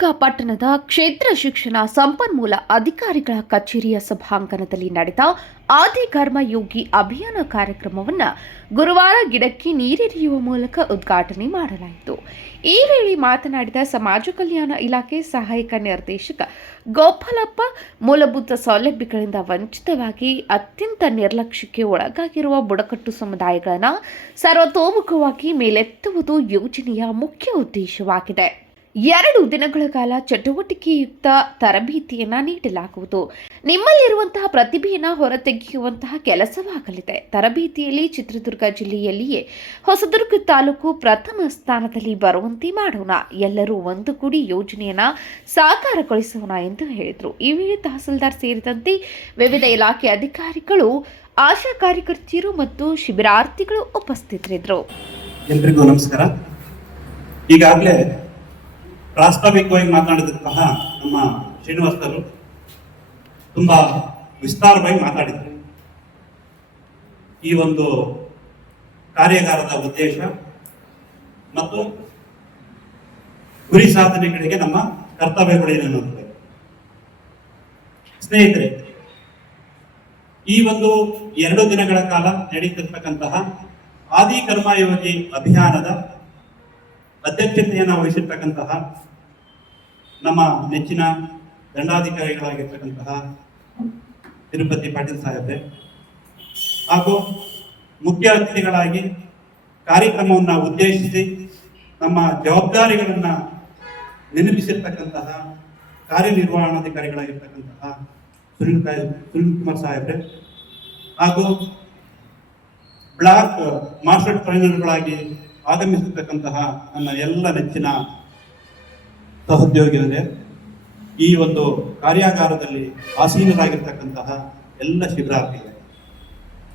ಚಿತ್ರದುರ್ಗ ಪಟ್ಟಣದ ಕ್ಷೇತ್ರ ಶಿಕ್ಷಣ ಸಂಪನ್ಮೂಲ ಅಧಿಕಾರಿಗಳ ಕಚೇರಿಯ ಸಭಾಂಗಣದಲ್ಲಿ ನಡೆದ ಆದಿಕರ್ಮಯೋಗಿ ಅಭಿಯಾನ ಕಾರ್ಯಕ್ರಮವನ್ನು ಗುರುವಾರ ಗಿಡಕ್ಕೆ ನೀರೆರೆಯುವ ಮೂಲಕ ಉದ್ಘಾಟನೆ ಮಾಡಲಾಯಿತು. ಈ ವೇಳೆ ಮಾತನಾಡಿದ ಸಮಾಜ ಕಲ್ಯಾಣ ಇಲಾಖೆ ಸಹಾಯಕ ನಿರ್ದೇಶಕ ಗೋಪಾಲಪ್ಪ, ಮೂಲಭೂತ ಸೌಲಭ್ಯಗಳಿಂದ ವಂಚಿತವಾಗಿ ಅತ್ಯಂತ ನಿರ್ಲಕ್ಷ್ಯಕ್ಕೆ ಒಳಗಾಗಿರುವ ಬುಡಕಟ್ಟು ಸಮುದಾಯಗಳನ್ನು ಸರ್ವತೋಮುಖವಾಗಿ ಮೇಲೆತ್ತುವುದು ಯೋಜನೆಯ ಮುಖ್ಯ ಉದ್ದೇಶವಾಗಿದೆ. 2 ದಿನಗಳ ಕಾಲ ಚಟುವಟಿಕೆಯುಕ್ತ ತರಬೇತಿಯನ್ನು ನೀಡಲಾಗುವುದು. ನಿಮ್ಮಲ್ಲಿರುವಂತಹ ಪ್ರತಿಭೆಯನ್ನು ಹೊರತೆಗೆಯುವಂತಹ ಕೆಲಸವಾಗಲಿದೆ. ತರಬೇತಿಯಲ್ಲಿ ಚಿತ್ರದುರ್ಗ ಜಿಲ್ಲೆಯಲ್ಲಿಯೇ ಹೊಸದುರ್ಗ ತಾಲೂಕು ಪ್ರಥಮ ಸ್ಥಾನದಲ್ಲಿ ಬರುವಂತೆ ಮಾಡೋಣ. ಎಲ್ಲರೂ ಒಂದುಗೂಡಿ ಯೋಜನೆಯನ್ನು ಸಾಕಾರಗೊಳಿಸೋಣ ಎಂದು ಹೇಳಿದರು. ಈ ವೇಳೆ ತಹಸೀಲ್ದಾರ್ ಸೇರಿದಂತೆ ವಿವಿಧ ಇಲಾಖೆ ಅಧಿಕಾರಿಗಳು, ಆಶಾ ಕಾರ್ಯಕರ್ತೆಯರು ಮತ್ತು ಶಿಬಿರಾರ್ಥಿಗಳು ಉಪಸ್ಥಿತರಿದ್ದರು. ಎಲ್ಲರಿಗೂ ನಮಸ್ಕಾರ. ಈಗಾಗಲೇ ಪ್ರಾಸ್ತಾವಿಕವಾಗಿ ಮಾತನಾಡಿದಂತಹ ನಮ್ಮ ಶ್ರೀನಿವಾಸರು ತುಂಬಾ ವಿಸ್ತಾರವಾಗಿ ಮಾತಾಡಿದರು. ಈ ಒಂದು ಕಾರ್ಯಾಗಾರದ ಉದ್ದೇಶ ಮತ್ತು ಗುರಿ ಸಾಧನೆಗಳಿಗೆ ನಮ್ಮ ಕರ್ತವ್ಯಗಳೇನು. ಸ್ನೇಹಿತರೆ, ಈ ಒಂದು 2 ದಿನಗಳ ಕಾಲ ನಡೆಯುತ್ತಿರ್ತಕ್ಕಂತಹ ಆದಿಕರ್ಮಯೋಗಿ ಅಭಿಯಾನದ ಅಧ್ಯಕ್ಷತೆಯನ್ನು ವಹಿಸಿರ್ತಕ್ಕಂತಹ ನಮ್ಮ ನೆಚ್ಚಿನ ದಂಡಾಧಿಕಾರಿಗಳಾಗಿರ್ತಕ್ಕಂತಹ ತಿರುಪತಿ ಪಾಟೀಲ್ ಸಾಹೇಬ್ರೆ ಹಾಗೂ ಮುಖ್ಯ ಅತಿಥಿಗಳಾಗಿ ಕಾರ್ಯಕ್ರಮವನ್ನು ಉದ್ದೇಶಿಸಿ ನಮ್ಮ ಜವಾಬ್ದಾರಿಗಳನ್ನು ನೆನಪಿಸಿರ್ತಕ್ಕಂತಹ ಕಾರ್ಯನಿರ್ವಹಣಾಧಿಕಾರಿಗಳಾಗಿರ್ತಕ್ಕಂತಹ ಸುನಿಲ್ ಕುಮಾರ್ ಸಾಹೇಬ್ರೆ ಹಾಗೂ ಬ್ಲಾಕ್ ಮಾಸ್ಟರ್ ಟ್ರೈನರ್ಗಳಾಗಿ ಆಗಮಿಸಿರ್ತಕ್ಕಂತಹ ನನ್ನ ಎಲ್ಲ ನೆಚ್ಚಿನ ಸಹೋದ್ಯೋಗಿಗಳೇ, ಈ ಒಂದು ಕಾರ್ಯಾಗಾರದಲ್ಲಿ ಆಸೀನರಾಗಿರ್ತಕ್ಕಂತಹ ಎಲ್ಲ ಶಿಬಿರಾರ್ಥಿಗಳು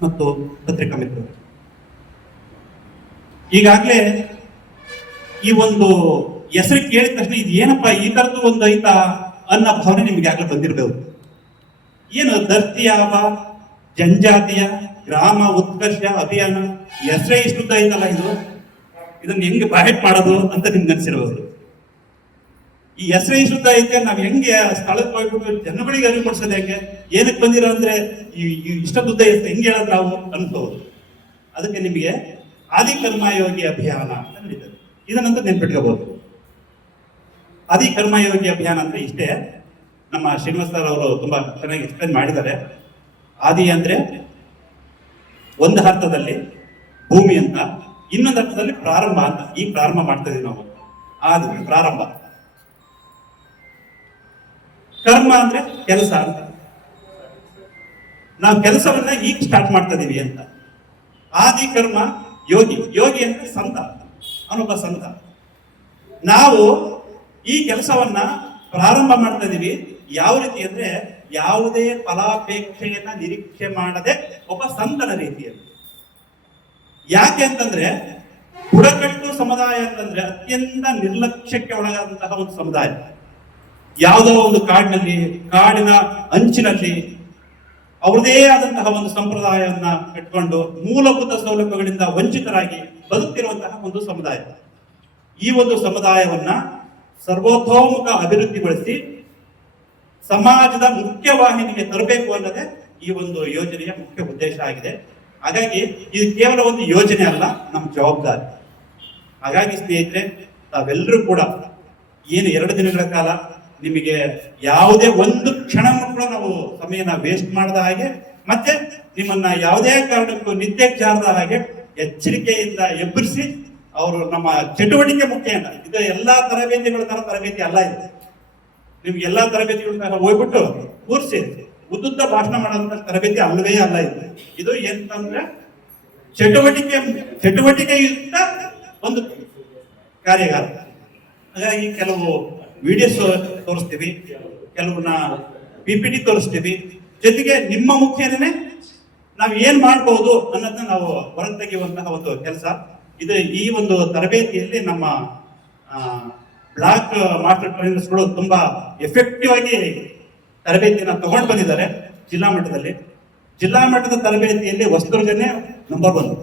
ಮತ್ತು ಪತ್ರಿಕಾ ಮಿತ್ರರು, ಈಗಾಗಲೇ ಈ ಒಂದು ಹೆಸರು ಕೇಳಿದ ತಕ್ಷಣ ಇದು ಏನಪ್ಪಾ ಈ ತರದ್ದು ಒಂದು ಐತಾ ಅನ್ನೋ ಭಾವನೆ ನಿಮ್ಗೆ ಆಗಲೇ ಬಂದಿರಬಹುದು. ಏನು ದರ್ತಿಯಾವ ಜನಜಾತಿಯ ಗ್ರಾಮ ಉತ್ಕರ್ಷ ಅಭಿಯಾನ ಹೆಸರೇ ಇಷ್ಟುದ್ದ ಐತಲ್ಲ, ಇದನ್ನ ಹೆಂಗೆ ಬಾಯಟ್ ಮಾಡೋದು ಅಂತ ನಿಮ್ಗೆ ಅನ್ಸಿರಬಹುದು. ಈ ಹೆಸರೇ ಇಷ್ಟುದ್ದ ಐತೆ, ನಾವ್ ಹೆಂಗೆ ಸ್ಥಳಕ್ಕೆ ಹೋಗ್ಬಿಟ್ಟು ಜನಗಳಿಗೆ ಅರಿವು ಪಡಿಸೋದು ಹೆಂಗೆ, ಏನಕ್ಕೆ ಬಂದಿರೋ ಅಂದ್ರೆ ಇಷ್ಟದುದ್ದ ಹೆಸರು ಹೆಂಗೆ ಹೇಳೋದು ನಾವು ಅನ್ಕೋಬಹುದು. ಅದಕ್ಕೆ ನಿಮಗೆ ಆದಿಕರ್ಮಯೋಗಿ ಅಭಿಯಾನ ಅಂತ ನಡೀತದೆ. ಇದನ್ನಂತೂ ನೆನ್ಪಿಟ್ಕೋಬಹುದು. ಆದಿಕರ್ಮಯೋಗಿ ಅಭಿಯಾನ ಅಂದ್ರೆ ಇಷ್ಟೇ. ನಮ್ಮ ಶ್ರೀನಿವಾಸ ಸರ್ ಅವರು ತುಂಬಾ ಚೆನ್ನಾಗಿ ಎಕ್ಸ್ಪ್ಲೇನ್ ಮಾಡಿದ್ದಾರೆ. ಆದಿ ಅಂದ್ರೆ ಒಂದು ಅರ್ಥದಲ್ಲಿ ಭೂಮಿ ಅಂತ, ಇನ್ನೊಂದು ಅರ್ಥದಲ್ಲಿ ಪ್ರಾರಂಭ ಅಂತ. ಈಗ ಪ್ರಾರಂಭ ಮಾಡ್ತಾ ಇದೀವಿ ನಾವು. ಆದಿ ಪ್ರಾರಂಭ. ಕರ್ಮ ಅಂದ್ರೆ ಕೆಲಸ ಅಂತ. ನಾವು ಕೆಲಸವನ್ನ ಈಗ ಸ್ಟಾರ್ಟ್ ಮಾಡ್ತಾ ಇದೀವಿ ಅಂತ. ಆದಿ ಕರ್ಮ ಯೋಗಿ. ಯೋಗಿ ಅಂದ್ರೆ ಸಂತ, ಅವನೊಬ್ಬ ಸಂತ. ನಾವು ಈ ಕೆಲಸವನ್ನ ಪ್ರಾರಂಭ ಮಾಡ್ತಾ ಇದೀವಿ. ಯಾವ ರೀತಿ ಅಂದ್ರೆ ಯಾವುದೇ ಫಲಾಪೇಕ್ಷೆಯನ್ನ ನಿರೀಕ್ಷೆ ಮಾಡದೆ ಒಬ್ಬ ಸಂತನ ರೀತಿಯಲ್ಲಿ. ಯಾಕೆ ಅಂತಂದ್ರೆ ಬುಡಕಟ್ಟು ಸಮುದಾಯ ಅಂತಂದ್ರೆ ಅತ್ಯಂತ ನಿರ್ಲಕ್ಷ್ಯಕ್ಕೆ ಒಳಗಾದಂತಹ ಒಂದು ಸಮುದಾಯ. ಯಾವುದೋ ಒಂದು ಕಾಡಿನಲ್ಲಿ, ಕಾಡಿನ ಅಂಚಿನಲ್ಲಿ ಅವ್ರದೇ ಆದಂತಹ ಒಂದು ಸಂಪ್ರದಾಯವನ್ನ ಕಟ್ಕೊಂಡು ಮೂಲಭೂತ ಸೌಲಭ್ಯಗಳಿಂದ ವಂಚಿತರಾಗಿ ಬದುಕ್ತಿರುವಂತಹ ಒಂದು ಸಮುದಾಯ. ಈ ಒಂದು ಸಮುದಾಯವನ್ನ ಸರ್ವತೋಮುಖ ಅಭಿವೃದ್ಧಿಗೊಳಿಸಿ ಸಮಾಜದ ಮುಖ್ಯ ವಾಹಿನಿಗೆ ತರಬೇಕು ಅನ್ನೋದೇ ಈ ಒಂದು ಯೋಜನೆಯ ಮುಖ್ಯ ಉದ್ದೇಶ ಆಗಿದೆ. ಹಾಗಾಗಿ ಇದು ಕೇವಲ ಒಂದು ಯೋಜನೆ ಅಲ್ಲ, ನಮ್ಮ ಜವಾಬ್ದಾರಿ. ಹಾಗಾಗಿ ಸ್ನೇಹಿತರೆ, ತಾವೆಲ್ಲರೂ ಕೂಡ ಏನು 2 ದಿನಗಳ ಕಾಲ ನಿಮಗೆ ಯಾವುದೇ ಒಂದು ಕ್ಷಣ ಕೂಡ ನಾವು ಸಮಯನ ವೇಸ್ಟ್ ಮಾಡದ ಹಾಗೆ, ಮತ್ತೆ ನಿಮ್ಮನ್ನ ಯಾವುದೇ ಕಾರಣಕ್ಕೂ ನಿದ್ದೆಗೆ ಜಾರದ ಹಾಗೆ ಎಚ್ಚರಿಕೆಯಿಂದ ಎಬ್ಬರಿಸಿ ಅವರು ನಮ್ಮ ಚಟುವಟಿಕೆ ಮುಖ್ಯ ಅಲ್ಲ. ಇದು ಎಲ್ಲಾ ತರಬೇತಿಗಳ ತರ ತರಬೇತಿ ಅಲ್ಲ. ಇದು ನಿಮ್ಗೆ ಎಲ್ಲಾ ತರಬೇತಿಗಳ ತರ ಹೋಗ್ಬಿಟ್ಟು ಕೂರಿಸಿ ಉದ್ದುದ್ದ ಭಾಷಣ ಮಾಡೋಂಥ ತರಬೇತಿ ಅಲ್ಲವೇ ಅಲ್ಲ. ಇದು ಏನಂತಂದ್ರೆ ಚಟುವಟಿಕೆಯುಕ್ತ ಒಂದು ಕಾರ್ಯಾಗಾರ. ಹಾಗಾಗಿ ಕೆಲವು ವಿಡಿಯೋಸ್ ತೋರಿಸ್ತೀವಿ, ಕೆಲವನ್ನ PPT ತೋರಿಸ್ತೀವಿ. ಜೊತೆಗೆ ನಿಮ್ಮ ಮುಖ್ಯನೇ ನಾವು ಏನ್ ಮಾಡ್ಬೋದು ಅನ್ನೋದನ್ನ ನಾವು ಹೊರತೆಗೆಯುವಂತಹ ಒಂದು ಕೆಲಸ ಇದು. ಈ ಒಂದು ತರಬೇತಿಯಲ್ಲಿ ನಮ್ಮ ಬ್ಲಾಕ್ ಮಾಸ್ಟರ್ ಟ್ರೈನರ್ಸ್ಗಳು ತುಂಬಾ ಎಫೆಕ್ಟಿವ್ ಆಗಿ ತರಬೇತಿಯನ್ನು ತಗೊಂಡು ಬಂದಿದ್ದಾರೆ. ಜಿಲ್ಲಾ ಮಟ್ಟದ ತರಬೇತಿಯಲ್ಲಿ ಹೊಸದುರ್ಗನೇ ನಂಬರ್ 1.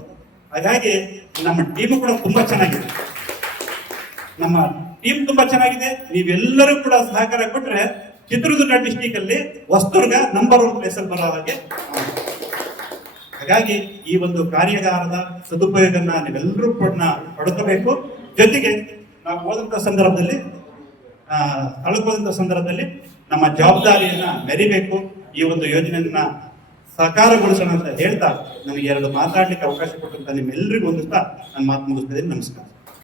ಹಾಗಾಗಿ ನಮ್ಮ ಟೀಮು ಕೂಡ ತುಂಬಾ ಚೆನ್ನಾಗಿದೆ. ನಮ್ಮ ಟೀಮ್ ತುಂಬಾ ಚೆನ್ನಾಗಿದೆ. ನೀವೆಲ್ಲರೂ ಕೂಡ ಸಹಕಾರ ಕೊಟ್ರೆ ಚಿತ್ರದುರ್ಗ ಡಿಸ್ಟಿಕ್ ಅಲ್ಲಿ ಹೊಸದುರ್ಗ ನಂಬರ್ 1 ಪ್ಲೇಸ್ ಅಲ್ಲಿ ಬರೋ ಹಾಗೆ. ಹಾಗಾಗಿ ಈ ಒಂದು ಕಾರ್ಯಾಗಾರದ ಸದುಪಯೋಗನ ನೀವೆಲ್ಲರೂ ಕೂಡ ಪಡ್ಕೋಬೇಕು. ಜೊತೆಗೆ ನಾವು ಹೋದಂತ ಸಂದರ್ಭದಲ್ಲಿ ಹೋದಂತ ಸಂದರ್ಭದಲ್ಲಿ ನಮ್ಮ ಜವಾಬ್ದಾರಿಯನ್ನ ಮೆರಿಬೇಕು. ಈ ಒಂದು ಯೋಜನೆಯನ್ನ ಸಾಕಾರಗೊಳಿಸೋಣ ಅಂತ ಹೇಳ್ತಾ ನನಗೆ 2 ಮಾತಾಡ್ಲಿಕ್ಕೆ ಅವಕಾಶ ಕೊಟ್ಟಂತ ನಿಮ್ಮೆಲ್ಲರಿಗೂ ಹೊಂದಿಸ್ತಾ ನಾನು ಮಾತು ಮುಗಿಸ್ತಿದ್ದೀನಿ. ನಮಸ್ಕಾರ.